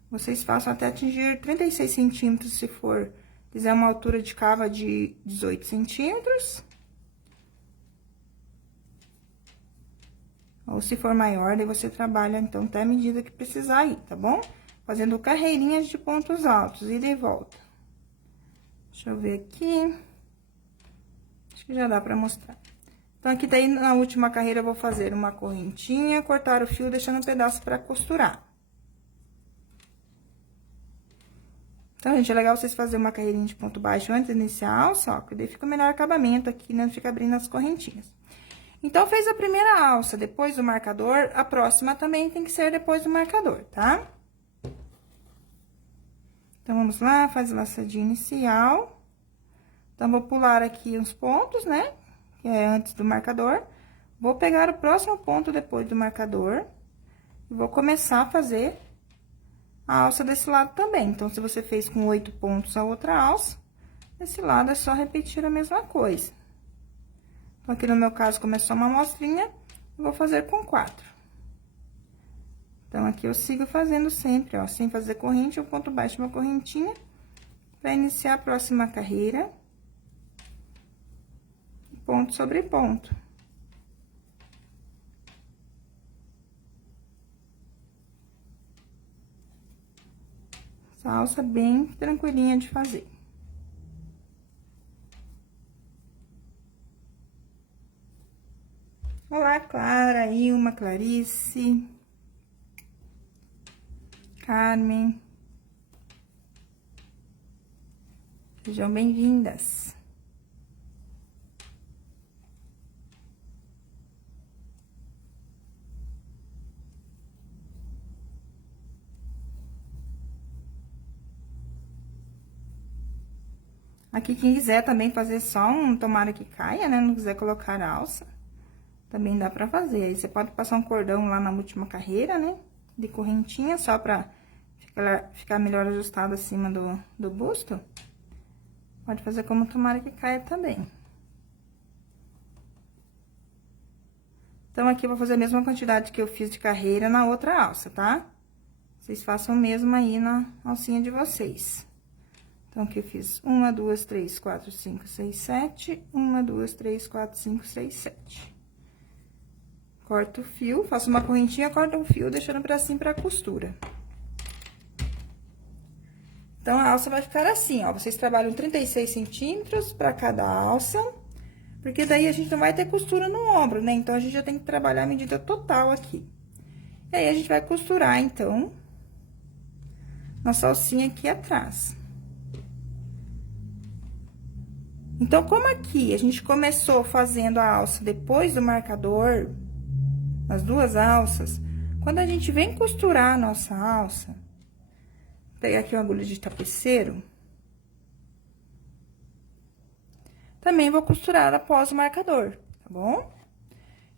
Vocês façam até atingir 36 centímetros, se for, quiser uma altura de cava de 18 centímetros. Ou se for maior, daí você trabalha, então, até a medida que precisar aí, tá bom? Fazendo carreirinhas de pontos altos, ida e volta. Deixa eu ver aqui. Acho que já dá pra mostrar. Então, aqui daí, na última carreira, eu vou fazer uma correntinha, cortar o fio, deixando um pedaço pra costurar. Então, gente, é legal vocês fazerem uma carreirinha de ponto baixo antes de iniciar a alça, ó, que daí fica o menor acabamento aqui, né? Não fica abrindo as correntinhas. Então, fez a primeira alça depois do marcador, a próxima também tem que ser depois do marcador, tá? Então, vamos lá, faz a laçadinha inicial. Então, vou pular aqui uns pontos, né? Que é antes do marcador. Vou pegar o próximo ponto depois do marcador. E vou começar a fazer a alça desse lado também. Então, se você fez com 8 pontos a outra alça, desse lado é só repetir a mesma coisa. Então, aqui no meu caso, como é só uma amostrinha, eu vou fazer com 4. Então, aqui eu sigo fazendo sempre, ó, sem fazer corrente, um ponto baixo, uma correntinha, pra iniciar a próxima carreira. Ponto sobre ponto. Essa alça bem tranquilinha de fazer. Olá, Clara, Ilma, Clarice. Carmen. Sejam bem-vindas. Aqui, quem quiser também fazer só um tomara que caia, né? Não quiser colocar alça, também dá pra fazer. Aí, você pode passar um cordão lá na última carreira, né? De correntinha, só pra ficar melhor ajustado acima do busto. Pode fazer como tomara que caia também. Então, aqui eu vou fazer a mesma quantidade que eu fiz de carreira na outra alça, tá? Vocês façam o mesmo aí na alcinha de vocês. Então, aqui eu fiz 1, 2, 3, 4, 5, 6, 7. 1, 2, 3, 4, 5, 6, 7. Corto o fio, faço uma correntinha, corto o fio, deixando pra cima pra costura. Então, a alça vai ficar assim, ó. Vocês trabalham 36 centímetros pra cada alça, porque daí a gente não vai ter costura no ombro, né? Então, a gente já tem que trabalhar a medida total aqui. E aí, a gente vai costurar, então, nossa alcinha aqui atrás. Então, como aqui a gente começou fazendo a alça depois do marcador, as duas alças, quando a gente vem costurar a nossa alça, vou pegar aqui uma agulha de tapeceiro, também vou costurar após o marcador, tá bom?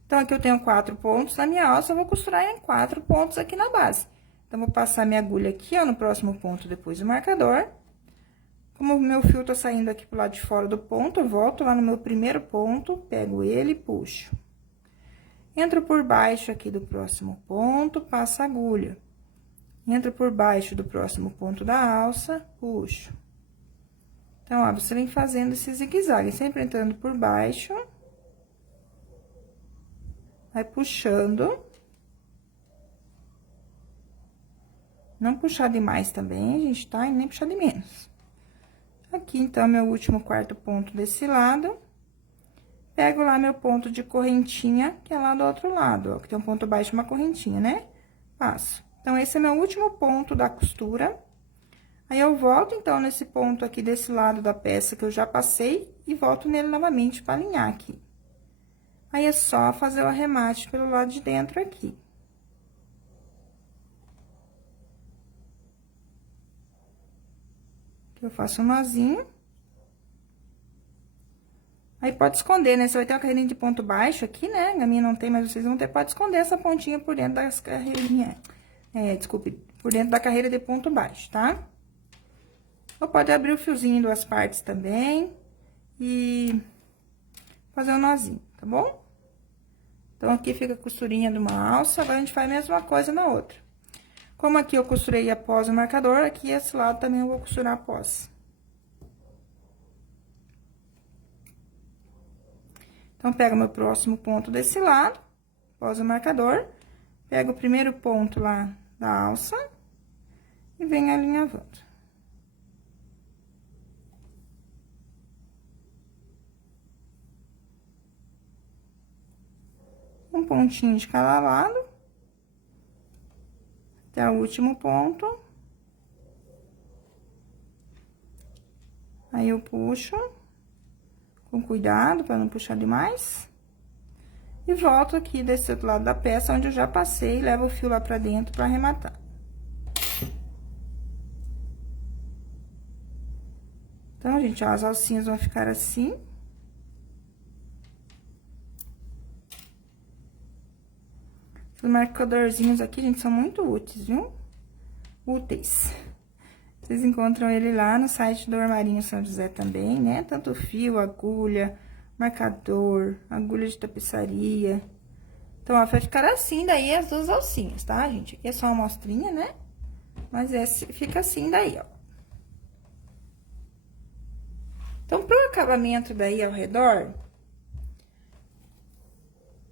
Então, aqui eu tenho 4 pontos na minha alça, eu vou costurar em 4 pontos aqui na base. Então, vou passar minha agulha aqui, ó, no próximo ponto depois do marcador. Como o meu fio tá saindo aqui pro lado de fora do ponto, eu volto lá no meu primeiro ponto, pego ele e puxo. Entro por baixo aqui do próximo ponto, passo a agulha. Entro por baixo do próximo ponto da alça, puxo. Então, ó, você vem fazendo esse zigue-zague, sempre entrando por baixo. Vai puxando. Não puxar demais também, gente, tá? E nem puxar de menos. Aqui, então, meu último quarto ponto desse lado. Pego lá meu ponto de correntinha, que é lá do outro lado, ó, que tem um ponto baixo e uma correntinha, né? Passo. Então, esse é meu último ponto da costura. Aí, eu volto, então, nesse ponto aqui desse lado da peça que eu já passei e volto nele novamente pra alinhar aqui. Aí, é só fazer o arremate pelo lado de dentro aqui. Aqui eu faço um nozinho. Aí, pode esconder, né? Você vai ter uma carreirinha de ponto baixo aqui, né? A minha não tem, mas vocês vão ter. Pode esconder essa pontinha por dentro das carreirinhas. Desculpe, por dentro da carreira de ponto baixo, tá? Ou pode abrir o fiozinho em duas partes também. E fazer um nozinho, tá bom? Então, aqui fica a costurinha de uma alça. Agora, a gente faz a mesma coisa na outra. Como aqui eu costurei após o marcador, aqui esse lado também eu vou costurar após. Então, pego meu próximo ponto desse lado, após o marcador, pego o primeiro ponto lá da alça e venho alinhavando. Um pontinho de cada lado, até o último ponto. Aí, eu puxo com cuidado, para não puxar demais. E volto aqui desse outro lado da peça, onde eu já passei, levo o fio lá pra dentro pra arrematar. Então, gente, ó, as alcinhas vão ficar assim. Os marcadorzinhos aqui, gente, são muito úteis, viu? Úteis. Vocês encontram ele lá no site do Armarinho São José também, né? Tanto fio, agulha, marcador, agulha de tapeçaria. Então, ó, vai ficar assim daí as duas alcinhas, tá, gente? Aqui é só uma amostrinha, né? Mas fica assim daí, ó. Então, pro acabamento daí ao redor,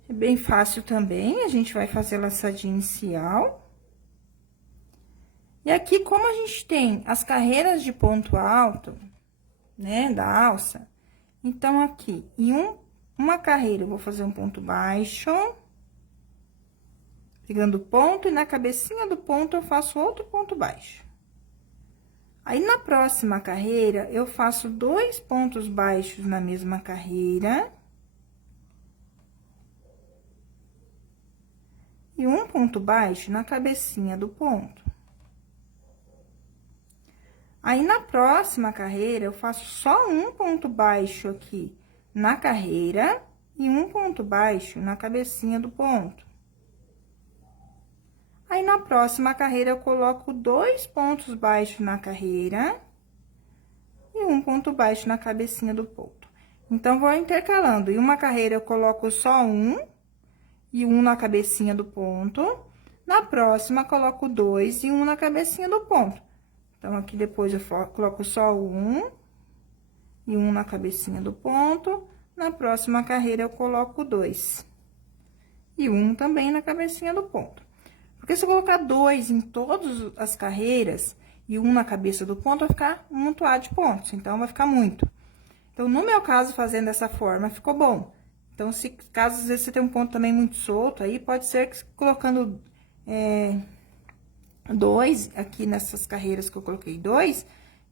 é bem fácil também. A gente vai fazer laçadinha inicial. E aqui, como a gente tem as carreiras de ponto alto, né, da alça, então, aqui, em uma carreira, eu vou fazer um ponto baixo. pegando ponto, e na cabecinha do ponto eu faço outro ponto baixo. Aí, na próxima carreira, eu faço 2 pontos baixos na mesma carreira. E um ponto baixo na cabecinha do ponto. Aí, na próxima carreira, eu faço só um ponto baixo aqui na carreira e um ponto baixo na cabecinha do ponto. Aí, na próxima carreira, eu coloco 2 pontos baixos na carreira e um ponto baixo na cabecinha do ponto. Então, vou intercalando. Em uma carreira, eu coloco só um e um na cabecinha do ponto. Na próxima, coloco 2 e um na cabecinha do ponto. Então, aqui depois eu coloco só um e um na cabecinha do ponto. Na próxima carreira, eu coloco 2 e um também na cabecinha do ponto. Porque se eu colocar 2 em todas as carreiras e um na cabeça do ponto, vai ficar um montoado de pontos, então vai ficar muito. Então, no meu caso, fazendo dessa forma, ficou bom. Então, caso às vezes você tem um ponto também muito solto, aí pode ser que colocando 2 aqui nessas carreiras que eu coloquei 2,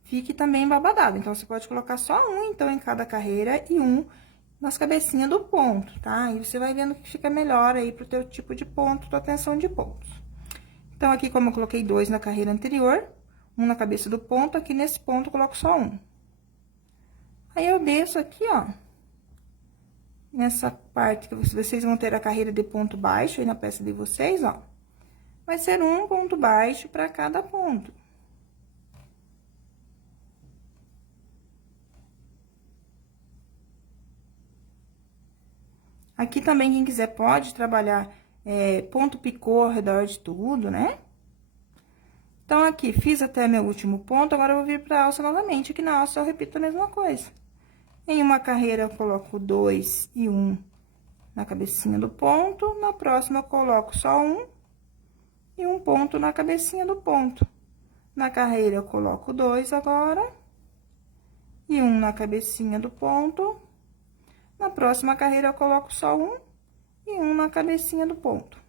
fique também babadado. Então, você pode colocar só um, então, em cada carreira e um nas cabecinhas do ponto, tá? E você vai vendo que fica melhor aí pro teu tipo de ponto, tua tensão de pontos. Então, aqui, como eu coloquei 2 na carreira anterior, um na cabeça do ponto, aqui nesse ponto eu coloco só um. Aí, eu desço aqui, ó. Nessa parte que vocês vão ter a carreira de ponto baixo aí na peça de vocês, ó. Vai ser um ponto baixo para cada ponto. Aqui também, quem quiser pode trabalhar ponto picô ao redor de tudo, né? Então, aqui, fiz até meu último ponto, agora eu vou vir pra alça novamente. Aqui na alça eu repito a mesma coisa. Em uma carreira, eu coloco 2 e 1 na cabecinha do ponto. Na próxima, eu coloco só um e um ponto na cabecinha do ponto. Na carreira, eu coloco 2 agora. E um na cabecinha do ponto. Na próxima carreira, eu coloco só um e um na cabecinha do ponto.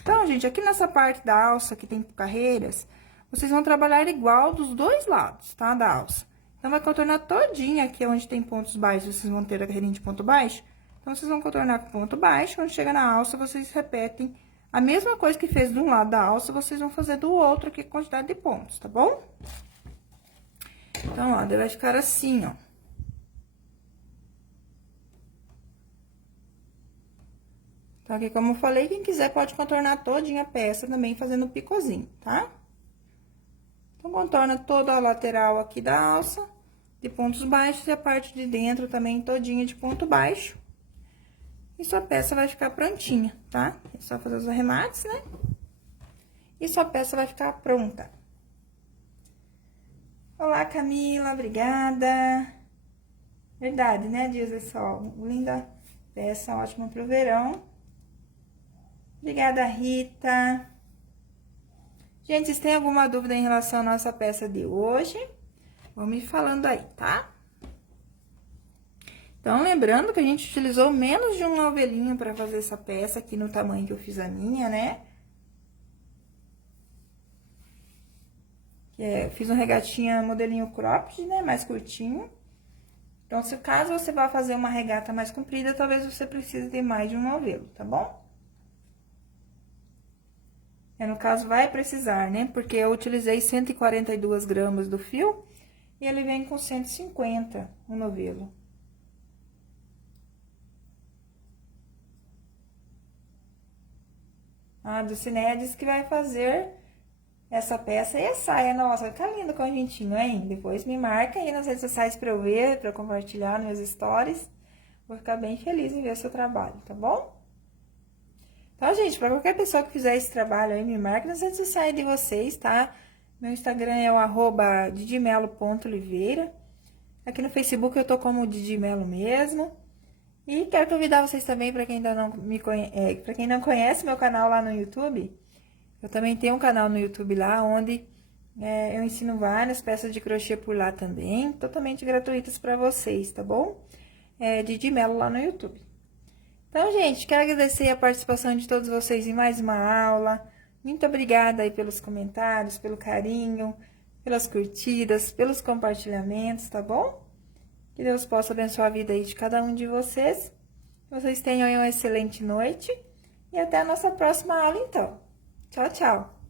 Então, gente, aqui nessa parte da alça, que tem carreiras, vocês vão trabalhar igual dos dois lados, tá? Da alça. Então, vai contornar todinha aqui onde tem pontos baixos, vocês vão ter a carreirinha de ponto baixo. Então, vocês vão contornar com ponto baixo, quando chega na alça, vocês repetem a mesma coisa que fez de um lado da alça, vocês vão fazer do outro aqui, com quantidade de pontos, tá bom? Então, ó, daí vai ficar assim, ó. Então, aqui, como eu falei, quem quiser pode contornar todinha a peça também fazendo o picozinho, tá? Então, contorna toda a lateral aqui da alça, de pontos baixos, e a parte de dentro também todinha de ponto baixo. E sua peça vai ficar prontinha, tá? É só fazer os arremates, né? E sua peça vai ficar pronta. Olá, Camila, obrigada. Verdade, né, Dias de Sol? Linda peça, ótima pro verão. Obrigada, Rita. Gente, se tem alguma dúvida em relação à nossa peça de hoje, vão me falando aí, tá? Então, lembrando que a gente utilizou menos de um novelinho para fazer essa peça aqui no tamanho que eu fiz a minha, né? Eu fiz um regatinha modelinho cropped, né? Mais curtinho. Então, se caso você vá fazer uma regata mais comprida, talvez você precise de mais de um novelo, tá bom? No caso, vai precisar, né? Porque eu utilizei 142 gramas do fio e ele vem com 150 o novelo. A Dulcineia disse que vai fazer essa peça e a saia. Nossa, fica lindo o conjuntinho, hein? Depois me marca aí nas redes sociais pra eu ver, pra eu compartilhar nos meus stories. Vou ficar bem feliz em ver o seu trabalho, tá bom? Então, gente, pra qualquer pessoa que fizer esse trabalho aí, me marque nas redes sociais de vocês, tá? Meu Instagram é o @didimelo.oliveira. Aqui no Facebook eu tô como Didimelo mesmo. E quero convidar vocês também, para quem ainda não me conhece, para quem não conhece meu canal lá no YouTube, eu também tenho um canal no YouTube lá, onde eu ensino várias peças de crochê por lá também, totalmente gratuitas para vocês, tá bom? Didi Melo lá no YouTube. Então, gente, quero agradecer a participação de todos vocês em mais uma aula. Muito obrigada aí pelos comentários, pelo carinho, pelas curtidas, pelos compartilhamentos, tá bom? Que Deus possa abençoar a vida aí de cada um de vocês. Que vocês tenham aí uma excelente noite. E até a nossa próxima aula, então. Tchau, tchau!